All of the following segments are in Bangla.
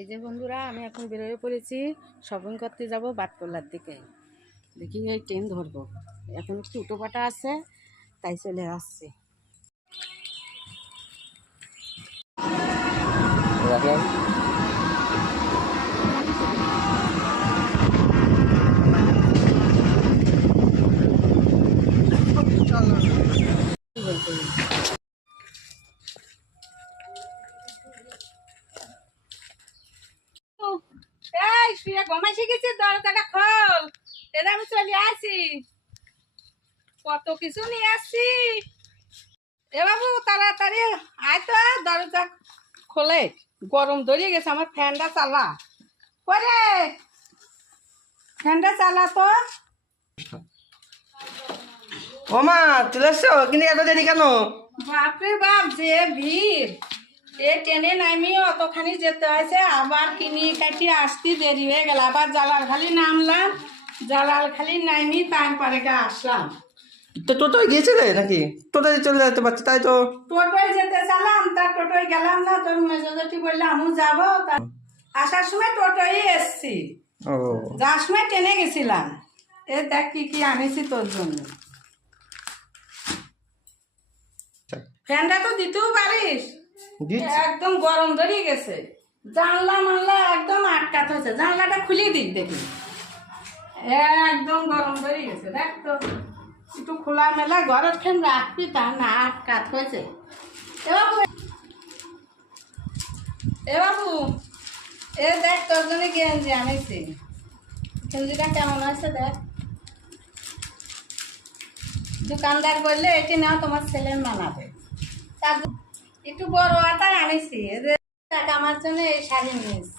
এই যে বন্ধুরা, আমি এখন বেরোয় পড়েছি শপিং করতে যাব বাটকলার দিকে। দেখি এই ট্রেন ধরবো, এখন একটু উটোপাটা আছে তাই চলে আসছে। এই শুয়ে ঘুমাই শিখেছি, দরজাটা খোল। এটা আমি চলে আসি, কত কিছু নিয়ে আসছি। এ বাবু তাড়াতাড়ি আয় তো, দরজা খোলে, গরম ধরিয়ে গেছে। আমার ফ্যানটা চালা করে, ফ্যানটা চালা তো। ও মা চলে এসছো, কিন্তু এত দেরি কেন? বাপরে বাপ, যে ভিড়! এ ট্রেনে নামি অতখানি যেতে হয়েছে, আবার কিনি কাটি আসতে দেরি হয়ে গেল। আবার জালালখালি নামলাম, জালালখালি নামি তারপরে আসলাম। তো টোটোয় গিয়েছিলে নাকি? টোটোয় চলে যেতে পারছি, তাই তো। টোটোয় যেতে চালাম, তার টোটোয় গেলাম না। তোর মেজটি বললে আমি যাবো, আসার সময় টোটোয় এসছি, ও যাওয়ার সময় ট্রেনে গেছিলাম। এ দেখ কি কি আনেছি তোর জন্য। ফ্যানটা তো দিতেও পারিস, একদম গরম ধরিয়ে গেছে। জানলা মানলা একদম আটকাত হয়েছে, জানলাটা খুলে দিক দেখি, একদম গরম ধরিয়ে গেছে। দেখ তো, একটু খোলা মেলা ঘরের ফ্যান রাখবি, তা না আটকাত হয়েছে। এ বাবু, এ দেখ তোর জন্য গেঞ্জি আনেছি। গেঞ্জিটা কেমন আছে দেখ। দোকানদার বললে এটি নাও, তোমার ছেলের মানাবে। একটু বড় আটাই আনেছি। টাকা আমার জন্য এই শাড়ি নিয়েছি।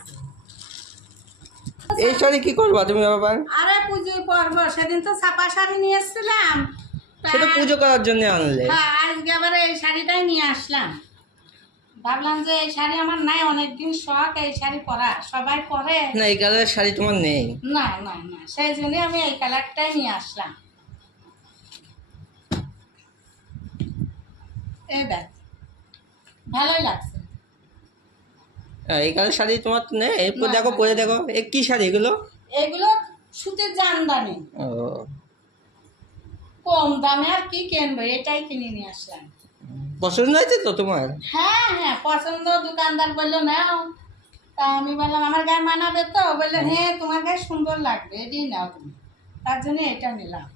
এই শাড়ি কি করবা তুমি বাবা? আরে পুজো পর্ব, সেদিন তো ছাপা শাড়ি নিয়ে এসেছিলাম, সেটা পুজো করার জন্য আনলে? হ্যাঁ, আজকে আবার এই শাড়িটাই নিয়ে আসলাম। ভাবলাম যে এই শাড়ি আমার নাই, অনেকদিন শখ এই শাড়ি পরা, সবাই পরে না, এই কালারের শাড়ি তোমার নেই? না না না, সেই জন্য আমি এই কালারটাই নিয়ে আসলাম। এই দেখ, ভালোই লাগছে। এই কালারের শাড়ি তোমার নেই? এরপর না, দেখো, না, পরে না। দেখো। এ কি শাড়ি এগুলো? এগুলো সুতির জামদানি, ও কম দামে আর কি কিনবো, এটাই কিনে নিয়ে আসলাম। পছন্দ হয়েছে তো তোমার? হ্যাঁ হ্যাঁ পছন্দ, দোকানদার বললো নাও। তা আমি বললাম আমার গায়ে মানাবে তো, বললো হ্যাঁ তোমার গায়ে সুন্দর লাগবে, এটাই নাও তুমি। তার জন্য এটা নিলাম।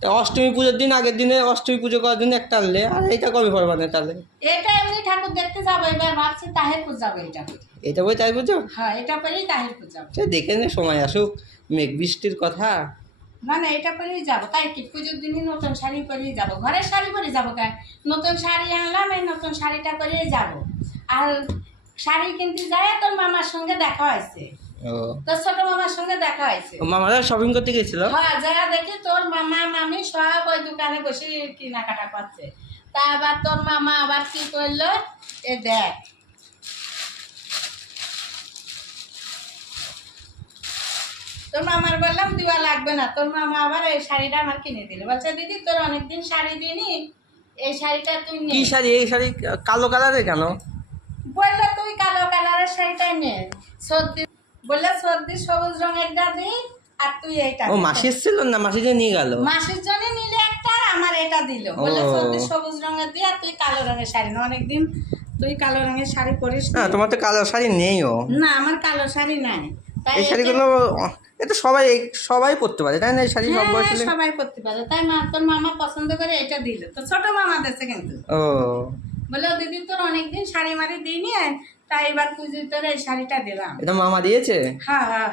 তা অষ্টমী পুজোর দিন, আগের দিনে অষ্টমী পুজো করার জন্য একটা আনলে, আর এইটা কবে পরবা না তাহলে? এটা এমনি ঠাকুর দেখতে যাবো, এবার ভাবছি তাহিরপুর যাবো এটা করে। এটা বই তাই বুঝো? হ্যাঁ, এটা পরেই তাহিরপুর যাবো। সে দেখে নে, সময় আসুক, মেঘ বৃষ্টির কথা। না না, এটা পরেই যাবো। তাই কি পুজোর দিনই নতুন শাড়ি পরেই যাবো, ঘরের শাড়ি পরে যাবো কেন? নতুন শাড়ি আনলাম, এই নতুন শাড়িটা পরেই যাবো। আর শাড়ি কিনতে যায় তোর মামার সঙ্গে দেখা হয়েছে, ও তোর ছোট মামার সঙ্গে দেখা হয়েছে। মামারা শপিং করতে গেছিল? হ্যাঁ, যারা দেখি তোর মামা মামি সব ওই দোকানে বসে কেনাকাটা করছে। তা আবার তোর মামা আবার কি করলো, এ দেখ, তোর মামার বললাম দিওয়া লাগবে না, তোর মামা আবার এই শাড়িটা আমার কিনে দিল। বলছে দিদি তোর অনেকদিন শাড়ি দিইনি, এই শাড়িটা তুই নে। কি শাড়ি? এই শাড়ি কালো কালারের কেন? বললে তুই কালো কালারের শাড়িটাই নে, সর্দি বললে সর্দি সবুজ রঙেরটা দিই, আর তুই এইটা। ও মাসি এসেছিল না, মাসি যে নিয়ে গেল? মাসির জন্য নিলে একটা, আমার এটা দিল। বললে সর্দি সবুজ রঙের দিয়ে, আর তুই কালো রঙের শাড়ি না, অনেকদিন তুই কালো রঙের শাড়ি পরিস না, তোমার তো কালো শাড়ি নেইও। না, আমার কালো শাড়ি নাই। তাই এই শাড়িগুলো এটা সবাই সবাই পরতে পারে, তাই না? এই শাড়ি সব বয়সী সবাই পরতে পারে, তাই মা তোর মামা পছন্দ করে এটা দিল। তো ছোট মামা দিয়েছে কিন্তু। ও বলে দিদি তোর অনেকদিন শাড়ি মারি দিইনি, তাই এবার পুজো তোর এই শাড়িটা দিলাম। এটা মামা দিয়েছে? হ্যাঁ হ্যাঁ,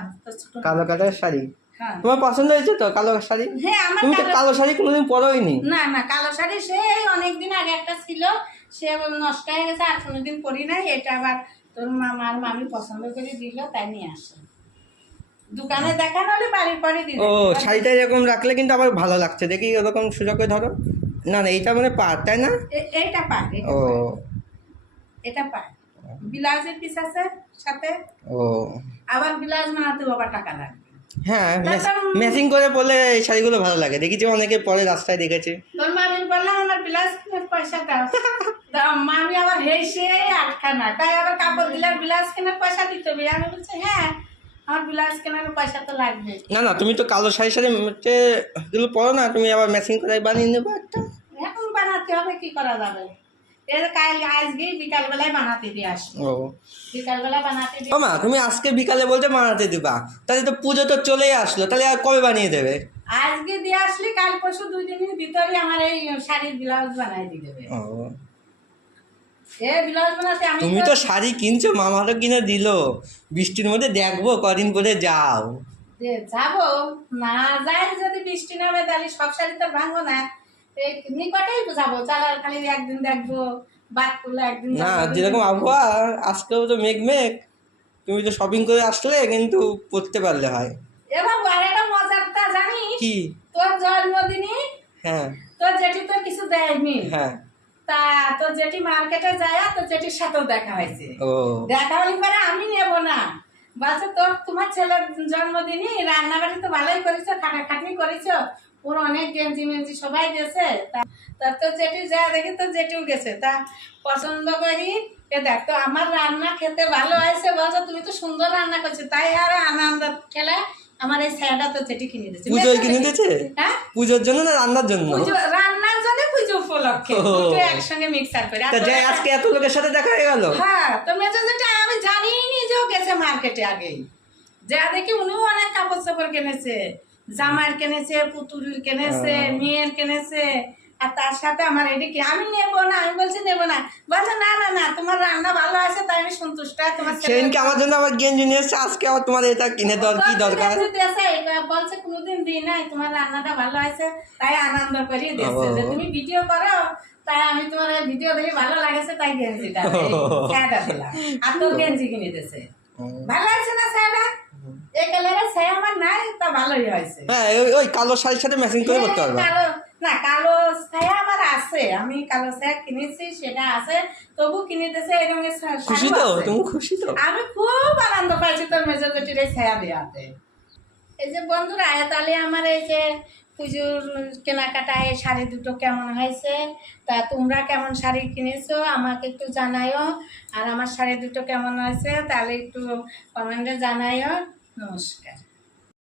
কালো কালার শাড়ি হ্যাঁ। তোমার পছন্দ হয়েছে তো কালো শাড়ি? হ্যাঁ, আমার তুমি তো কালো শাড়ি কোনোদিন পরোইনি। না না, কালো শাড়ি সেই অনেকদিন আগে একটা ছিল, সে নষ্ট হয়ে গেছে, আর কোনোদিন পরি নাই। এটা আবার তোর মামার মামি পছন্দ করে দিল, তাই নিয়ে আসে। দোকানে দেখা হলে বাড়ির পরে দিল। ও শাড়িটা এরকম রাখলে কিন্তু আবার ভালো লাগছে, দেখি এরকম সুযোগ করে ধরো। না না, এইটা মানে পার, তাই না? এইটা পার, ও এটা পার। ব্লাউজের পিস আছে সাথে। ও আবার ব্লাউজ বানাতে বাবা টাকা লাগবে। হ্যাঁ, ম্যাচিং করে পরলে এই শাড়িগুলো ভালো লাগে, দেখেছি অনেকে পরে রাস্তায় দেখেছে। তোর মামির বললাম আমার ব্লাউজ কেনার পয়সা দাও। দাও মামি আবার হেসে আটখানা, তাই আবার কাপড় দিলে ব্লাউজ কেনার পয়সা দিতে হবে। আমি বলছি হ্যাঁ আমার ব্লাউজ কেনার পয়সা তো লাগবে। না না, তুমি তো কালো শাড়ির সাথে এগুলো পরো না, তুমি আবার ম্যাচিং করে বানিয়ে নেবো একটা। এখন বানাতে হবে, কি করা যাবে? এর কাল আজকে বিকালবেলায় বানাতে দিয়ে আসবো। ও বিকালবেলা বানাতে দিয়ে। ও মা, তুমি আজকে বিকালে বলতে বানাতে দিবা, তাহলে তো পুজো তো চলেই আসলো, তাহলে আর কবে বানিয়ে দেবে? আজকে দিয়ে আসলে কাল পরশু 2 দিনের ভিতরে আমার এই শাড়ির ব্লাউজ বানাই দিয়ে দেবে। ও এ ব্লাউজ বানাতে আমি তুমি তো শাড়ি কিনছো, মামারও কিনে দিলো, বৃষ্টির মধ্যে দেখবো কদিন পরে যাও। যাবো না, যাই যদি বৃষ্টি নামে তাহলে সব শাড়ি তো ভাঙবো না, এই নিকটেই যাবো, চালার খালি একদিন দেখবো, বাদ করলে একদিন না যাবো। যেরকম আবহাওয়া, আজকেও তো মেঘ মেঘ, তুমি তো শপিং করে আসলে কিন্তু পড়তে পারলে হয়। এবার আরেকটা মজারটা জানিস? কি? তোর জন্মদিনে হ্যাঁ তোর জেঠি তো কিছু দেয়নি, হ্যাঁ। তা তোর জেঠি মার্কেটে যায়, তোর জেঠির সাথেও দেখা হয়েছে। ও দেখা হলে পরে আমি নেবো না, বলছে তোমার ছেলের জন্মদিনে রান্নাবাড়ি তো ভালোই করেছো, খাটাখাটনি করেছো, ওর অনেক গেঞ্জি মেঞ্জি সবাই গেছে, তা তোর জেঠি যা দেখি তোর জেঠিও গেছে, তা পছন্দ করি এ দেখ তো আমার রান্না খেতে ভালো হয়েছে, বলছো তুমি তো সুন্দর রান্না করছো, তাই আর আনন্দ খেলে আমার এই স্যারটা তো জেঠি কিনে দিয়েছে। পুজোয় কিনে দিয়েছে? হ্যাঁ পুজোর জন্য না রান্নার জন্য? রান্নার জন্য, পুজো উপলক্ষে ও। দুটো একসঙ্গে মিক্সার করে। তা যাই আজকে এত লোকের সাথে দেখা হয়ে গেল। হ্যাঁ তো মেজো যেটা আমি জানিনি যে ও গেছে মার্কেটে আগেই, যা দেখি উনিও অনেক কাপড় চাপড় কিনেছে, জামার কিনেছে, পুতুলের কিনেছে, মেয়ের কিনেছে, আর তার সাথে আমার এদিকে আমি নেবো না, আমি বলছি নেবো না, বলছে না না না তোমার রান্না ভালো আছে তাই আমি সন্তুষ্ট, তোমার সেদিনকে আমার জন্য আবার গেঞ্জি নিয়ে এসছে, আজকে আবার তোমার এটা কিনে দেওয়ার কি দরকার? বলছে কোনোদিন দিই নাই, তোমার রান্নাটা ভালো আছে তাই আনন্দ করিয়ে দিচ্ছে, যে তুমি ভিডিও করো তাই আমি তোমার ভিডিও দেখে ভালো লাগেছে তাই গেঞ্জিটা ছায়াটা দিলাম, আর তো গেঞ্জি কিনে দিয়েছে। ভালো আছে না ছায়াটা? এই কালারের ছায়া আমার নাই, তা ভালোই হয়েছে। হ্যাঁ ওই কালো শাড়ির সাথে ম্যাচিং করে করতে পারবে। কালো না, কালো ছায়া আমার আছে, আমি কালো ছায়া কিনেছি, সেটা আছে, তবু কিনে দিয়েছে এই রঙের খুশি তো? তুমি খুশি তো? আমি খুব আনন্দ পাইছি তোর মেজো জেঠির এই ছায়া দেওয়াতে। এই যে বন্ধুরা, তাহলে আমার এই যে পুজোর কেনাকাটায় শাড়ি দুটো কেমন হয়েছে, তা তোমরা কেমন শাড়ি কিনেছো আমাকে একটু জানাইও, আর আমার শাড়ি দুটো কেমন হয়েছে তাহলে একটু কমেন্টে জানাইও। নমস্কার।